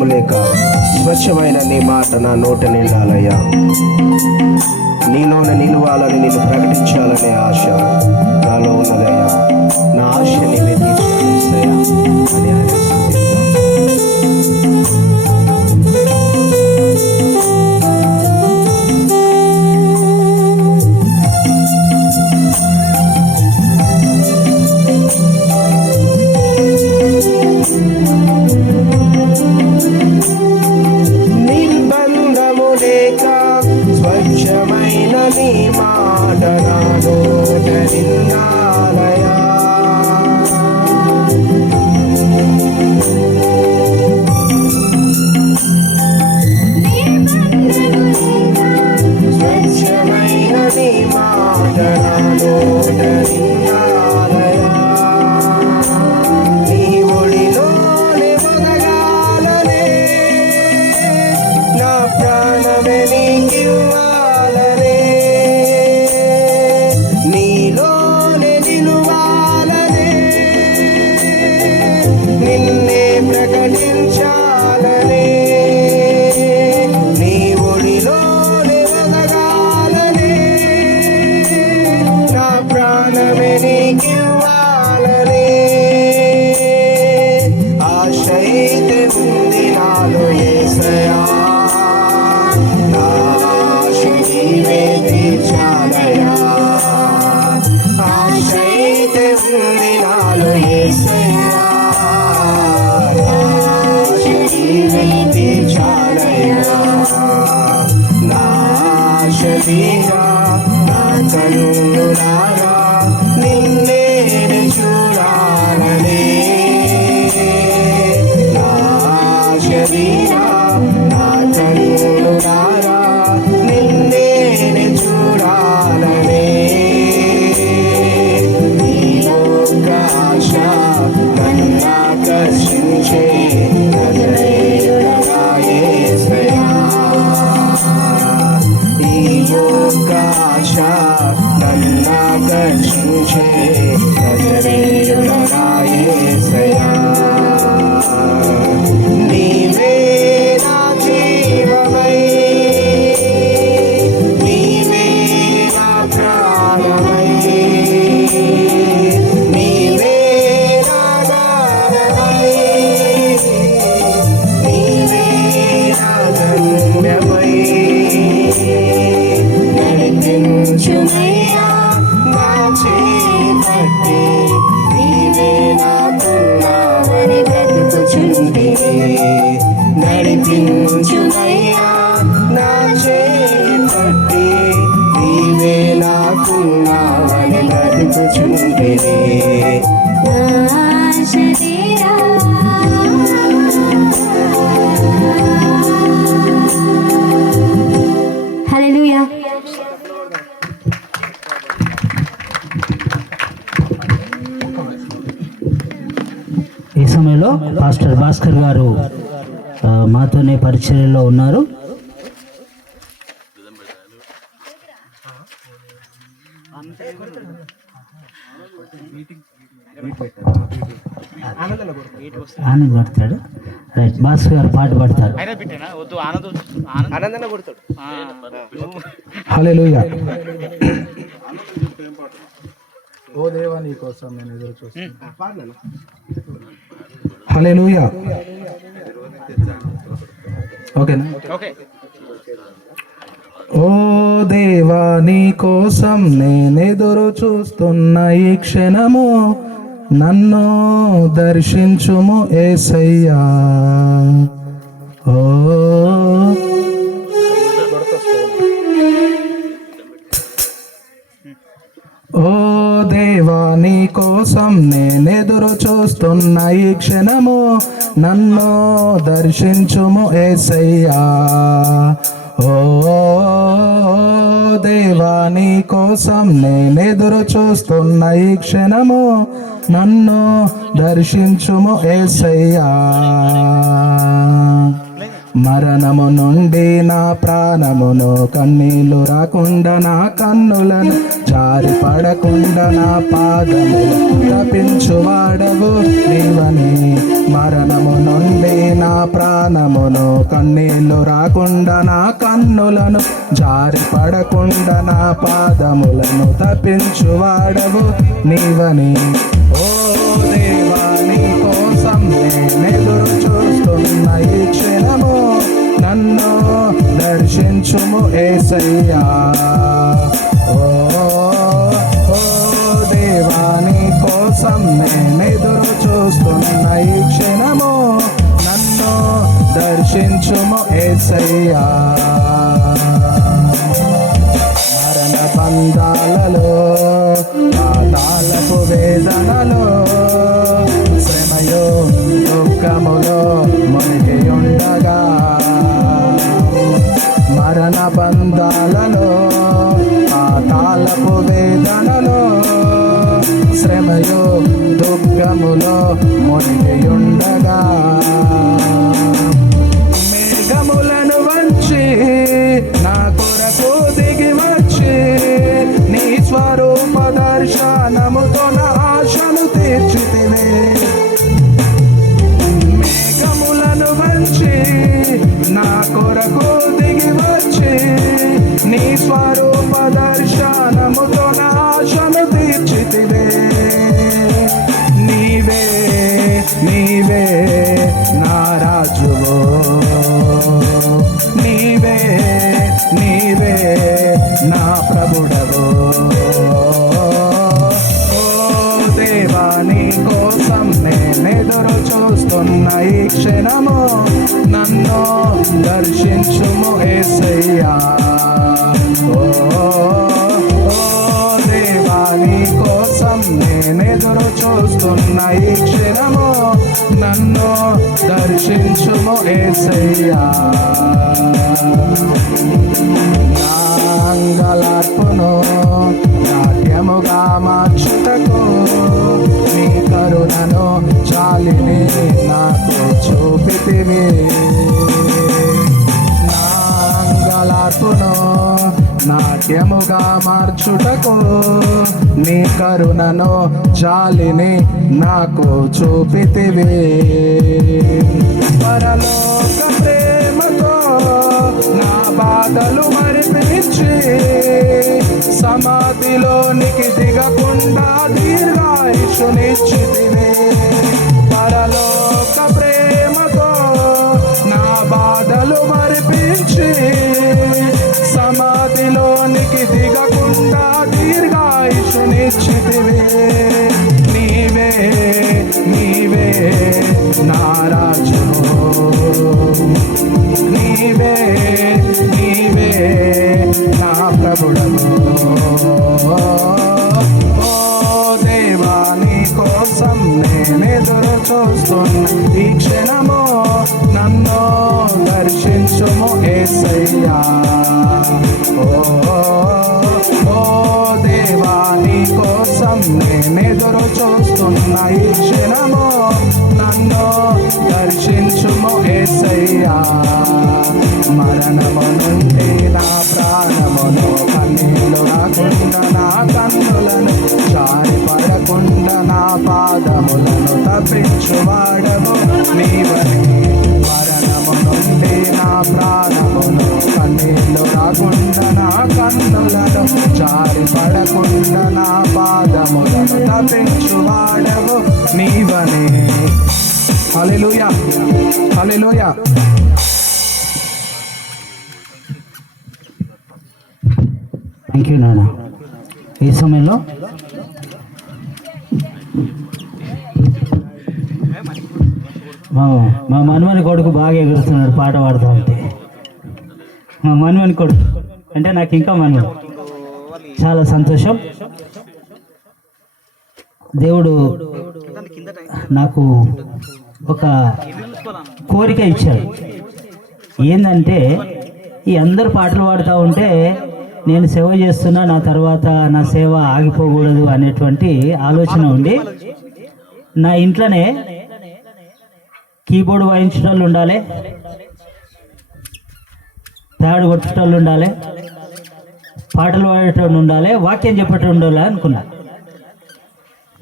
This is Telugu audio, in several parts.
వికారము లేక స్వచ్ఛమైన నీ మాట నా నోట నిండాలయ్యా. నీలోన నిలవాలని నేను ప్రకటించాలనే ఆశ నాలో ఉన్నదయ్యా. నా ఆశ నీవే అని ఆయన Bye. కావాలి ఈ సమయంలో పాస్టర్ భాస్కర్ గారు మాతోనే పరిచయంలో ఉన్నారు. ఆనంద్ పడతాడు రైట్ భాస్కర్ గారు పాట కొడతాడు. హల్లెలూయా. ఓ దేవా నీ కోసం నేను ఎదురు చూస్తాను హల్లెలూయా. ఓకేనా? ఓకే. ఓ దేవా నీ కోసం నేనెదురు చూస్తున్న ఈ క్షణము నన్ను దర్శించుము ఏసయ్యా. ఓ ఓ దేవా నీ కోసం నేనెదురు చూస్తున్న ఈ క్షణము నన్ను దర్శించుము ఏసయ్యా. ఓ దేవా నీ కోసం నేనెదురు చూస్తున్న ఈ క్షణము నన్ను దర్శించుము ఏసయ్యా. మరణము నుండి ప్రాణమును కన్నీళ్ళు రాకుండా నా కన్నులను జారి పడకుండా నా పాదములు తప్పించువాడవు నీవని మరణము నుండి నా ప్రాణమును కన్నీళ్ళు రాకుండా నా కన్నులను జారి పడకుండా నా పాదములను తప్పించువాడవు నీవని ఓ దేవా నీ కోసం నేనెదురు చూస్తున్న ఈ క్షణము నన్ను దర్శించుము ఏసయ్యా. ఓ ఓ దేవా నీ కోసం నేనెదురు చూస్తున్న ఈ క్షణము నన్ను దర్శించుము ఏసయ్యా. మరణ బంధాలలో మరణ ఆ తాళపు వేదనలో శ్రమయో దుఃఖములో మునిగి ఉండగా మేఘములను వంచి నా కొరకు దిగి వచ్చి నీ స్వరూప దర్శనముతో నా ఆశను తీర్చితివే మేఘములను వంచి నా కొరకు దిగి వచ్చి నీ స్వరూప దర్శన నేనెదురు చూస్తున్న ఈ క్షణము. నన్ను దర్శించుము ఏసయ్యా. నా నాట్యముగా మార్చుటకు నీ కరుణను చాలిని నాకు చూపితివి నాంగలార్పును నాట్యముగా మార్చుటకు నీ కరుణను జాలిని నాకు చూపితివి. పరలోక ప్రేమతో నా బాధలు మరిపించి సమాధిలోనికి దిగకుండా దీర్ఘాయుషునిచ్చితివి పరలోక ప్రేమ దీర్ఘాయుషునిచ్చితివే నీవే నీవే నారాజను. నీవే నీవే నా ప్రభుడము ఓ దేవా నీ కోసం నేనెదురు చూస్తున్న. ఈ క్షణము నన్ను దర్శించుము ఏసయ్యా. ఓ నేనెదురు చూస్తున్న ఈ క్షణము నన్ను మరణము నుండి నా ప్రాణమును కన్నీలు రాకుండా నా కన్నులను జారి పడకుండా నా పాదములను తప్పించువాడము నీవని మరణము నుండి నా ప్రాణమును కళ్ళు రాకుండా నా కన్నులను జారి పడకుండా నా పాదములను తప్పించువాడవు నీవనే. హలెలుయా హలెలుయా థ్యాంక్ యూ నాన్న. ఈ సమయంలో మా మా మనుమని కొడుకు బాగా ఎగురుతున్నాడు పాట పాడుతూ ఉంటే మనుమని కొడుకు అంటే నాకు ఇంకా మనుమడు చాలా సంతోషం. దేవుడు నాకు ఒక కోరిక ఇచ్చాడు. ఏంటంటే ఈ అందరు పాటలు పాడుతూ ఉంటే నేను సేవ చేస్తున్నా నా తర్వాత నా సేవ ఆగిపోకూడదు అనేటువంటి ఆలోచన ఉండి నా ఇంట్లోనే కీబోర్డ్ వాయించడం ఉండాలి. దాడు కొట్టేటోళ్ళు ఉండాలి పాటలు పాడేటోళ్ళు ఉండాలి వాక్యం చెప్పేటోళ్ళు ఉండాలి అనుకున్నా.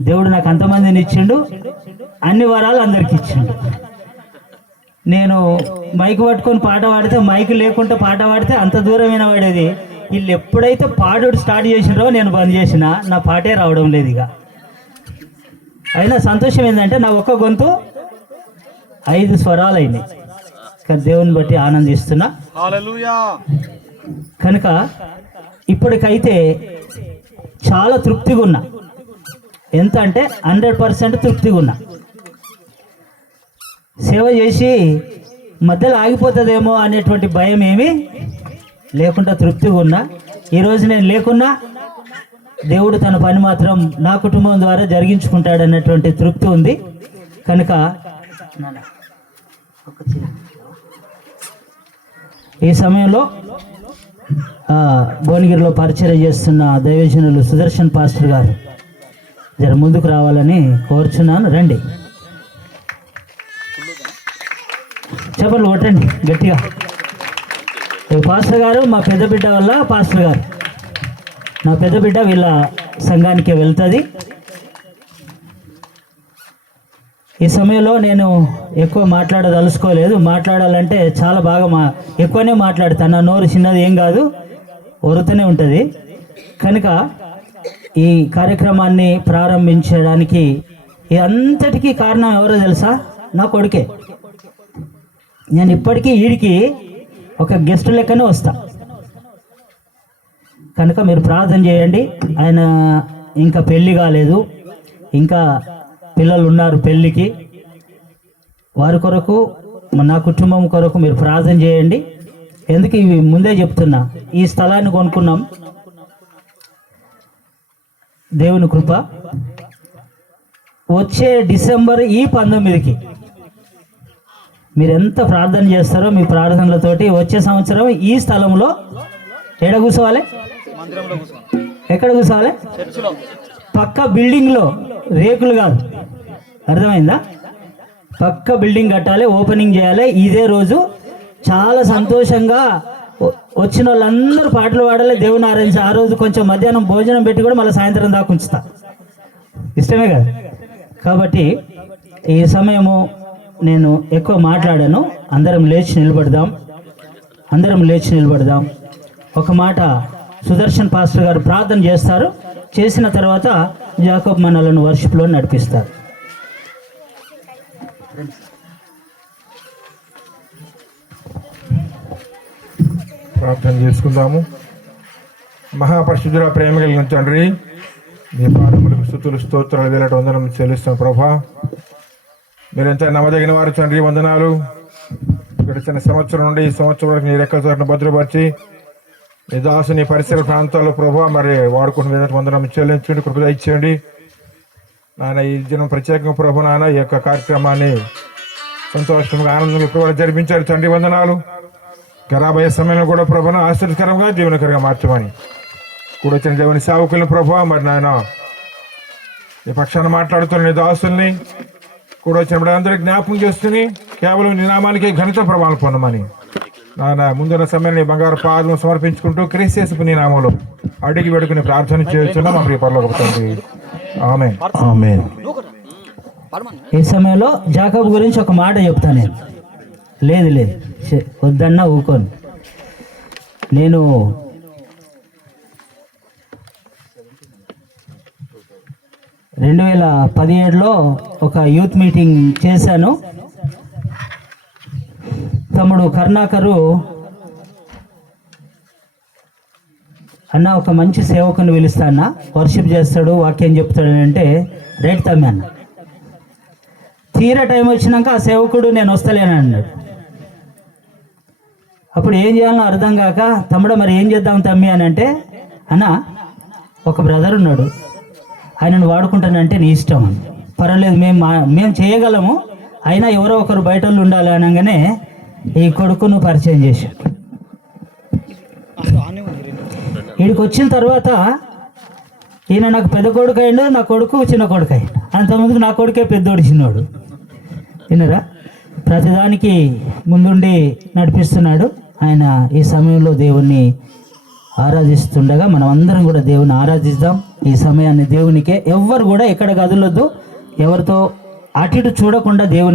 దేవుడు నాకు అంతమందిని ఇచ్చిండు అన్ని వరాలు అందరికి ఇచ్చిండు. నేను మైక్ పట్టుకొని పాట పాడితే మైక్ లేకుండా పాట పాడితే అంత దూరమైన వినబడేది. వీళ్ళు ఎప్పుడైతే పాడుడు స్టార్ట్ చేసినారో నేను బంద్ చేసిన నా పాటే రావడం లేదు ఇక. అయినా సంతోషం ఏంటంటే నా ఒక్క గొంతు ఐదు స్వరాలు అయినాయి. కానీ దేవుని బట్టి ఆనందిస్తున్నా. కనుక ఇప్పటికైతే చాలా తృప్తిగా ఉన్నా ఎంత అంటే హండ్రెడ్ పర్సెంట్ తృప్తిగా ఉన్నా సేవ చేసి మధ్యలో ఆగిపోతుందేమో అనేటువంటి భయం ఏమి లేకుండా తృప్తిగా ఉన్నా ఈరోజు నేను లేకున్నా దేవుడు తన పని మాత్రం నా కుటుంబం ద్వారా జరిగించుకుంటాడు అన్నటువంటి తృప్తి ఉంది. కనుక ఈ సమయంలో భువనగిరిలో పరిచయం చేస్తున్న దైవజనులు సుదర్శన్ పాస్టర్ గారు జర ముందుకు రావాలని కోరుచున్నాను. రండి. చెప్పండి కొట్టండి గట్టిగా. పాస్టర్ గారు మా పెద్ద బిడ్డ వల్ల పాస్టర్ గారు. నా పెద్ద బిడ్డ వీళ్ళ సంఘానికి వెళ్తుంది. ఈ సమయంలో నేను ఎక్కువ మాట్లాడదలుచుకోలేదు. మాట్లాడాలంటే చాలా బాగా మా ఎక్కువనే మాట్లాడతాను నా నోరు చిన్నది ఏం కాదు. ఒరుతూనే ఉంటుంది. కనుక ఈ కార్యక్రమాన్ని ప్రారంభించడానికి ఈ అంతటికీ కారణం ఎవరో తెలుసా? నా కొడుకే. నేను ఇప్పటికీ వీడికి ఒక గెస్ట్ లెక్కనే వస్తా. కనుక మీరు ప్రార్థన చేయండి. ఆయన ఇంకా పెళ్ళి కాలేదు. ఇంకా పిల్లలు ఉన్నారు పెళ్ళికి. వారి కొరకు నా కుటుంబం కొరకు మీరు ప్రార్థన చేయండి. ఎందుకు ఇవి ముందే చెప్తున్నా ఈ స్థలాన్ని కొనుక్కున్నాం. దేవుని కృప. వచ్చే డిసెంబర్ ఈ పంతొమ్మిదికి మీరు ఎంత ప్రార్థన చేస్తారో మీ ప్రార్థనలతోటి వచ్చే సంవత్సరం ఈ స్థలంలో ఎక్కడ కూర్చోవాలి? ఎక్కడ కూర్చోవాలి? పక్క బిల్డింగ్లో రేకులు కాదు. అర్థమైందా? పక్క బిల్డింగ్ కట్టాలి ఓపెనింగ్ చేయాలి. ఇదే రోజు చాలా సంతోషంగా వచ్చిన వాళ్ళందరూ పాటలు పాడాలి. దేవుని ఆరాధించి ఆ రోజు కొంచెం మధ్యాహ్నం భోజనం పెట్టి కూడా మళ్ళీ సాయంత్రం దాకా ఉంచుతా. ఇష్టమే కదా? కాబట్టి ఈ సమయము నేను ఎక్కువ మాట్లాడాను. అందరం లేచి నిలబడదాం. అందరం లేచి నిలబడదాం. ఒక మాట సుదర్శన్ పాస్టర్ గారు ప్రార్థన చేస్తారు. చేసిన తర్వాత జాకబ్ మనలను వర్షిప్లో నడిపిస్తారు. ప్రార్థన చేసుకుందాము. మహాపరిశుద్ధుల ప్రేమ కలిగిన తండ్రి నీ పాదములకు స్థుతులు స్తోత్రాలు వేలట వందనం చెల్లిస్తాం ప్రభా. మీరెంత నమ్మదగిన వారు తండ్రి వందనాలు. గడిచిన సంవత్సరం నుండి ఈ సంవత్సరం వరకు నీ రెక్కల చోట్ల భద్రపరిచి నీ దాసు నీ పరిసర ప్రాంతాల్లో ప్రభు మరి వాడుకుంటున్న విధంగా వందనం చెల్లించండి కృపద ఇచ్చేయండి. నాయన ఈ దినం ప్రత్యేకంగా ప్రభు నాయన ఈ యొక్క కార్యక్రమాన్ని సంతోషంగా ఆనందంగా జరిపించారు. తండ్రి వందనాలు. గరాబయ్యే సమయంలో కూడా ప్రభును ఆశ్చర్యకరంగా జీవనకరంగా మార్చమని కూడా వచ్చిన దేవుని సేవకులను ప్రభు మరి నాయన ఈ పక్షాన మాట్లాడుతున్న నీ దాసుల్ని కూడా వచ్చిన అందరికి జ్ఞాపకం చేస్తుంది కేవలం నినామానికి ఘనత ప్రభావం పొందమని నాన్న ముందున్న సమయాన్ని బంగారు పాదం సమర్పించుకుంటూ క్రీస్తు నీ నామంలో అడిగి పెడుకుని ప్రార్థన చేస్తున్నా మా ప్రియ పరలోక తండ్రి. ఆమె ఆమేన్. ఈ సమయంలో జాకబ్ గురించి ఒక మాట చెప్తాను నేను. లేదు లేదు. వద్దన్నా ఊకోను. నేను రెండు వేల పదిహేడులో ఒక యూత్ మీటింగ్ చేశాను. తమ్ముడు కరుణాకరు అన్న ఒక మంచి సేవకుని పిలుస్తా అన్న. వర్షిప్ చేస్తాడు వాక్యం చెప్తాడు అంటే రైట్ తమ్మి అన్న. తీరా టైం వచ్చినాక ఆ సేవకుడు నేను వస్తలేను అన్నాడు. అప్పుడు ఏం చేయాలో అర్థం కాక తమ్ముడు మరి ఏం చేద్దాం తమ్మి అని అంటే అన్న ఒక బ్రదర్ ఉన్నాడు. ఆయనను వాడుకుంటానంటే నీ ఇష్టం అని పర్వాలేదు మేము మా- మేము చేయగలము. అయినా ఎవరో ఒకరు బయట వాళ్ళు ఉండాలి అనగానే ఈ కొడుకును పరిచయం చేశాడు. వీడికి వచ్చిన తర్వాత ఈయన నాకు పెద్ద కొడుకు అయిండు నా కొడుకు చిన్న కొడుకు అయిండు అంతకుముందు నా కొడుకే పెద్దోడు చిన్నోడు. విన్నరా? ప్రతిదానికి ముందుండి నడిపిస్తున్నాడు. ఆయన ఈ సమయంలో దేవుణ్ణి ఆరాధిస్తుండగా మనం అందరం కూడా దేవుని ఆరాధిద్దాం. ఈ సమయాన్ని దేవునికే ఎవ్వరు కూడా ఎక్కడ కదలొద్దు. ఎవరితో అటు ఇటు చూడకుండా దేవుని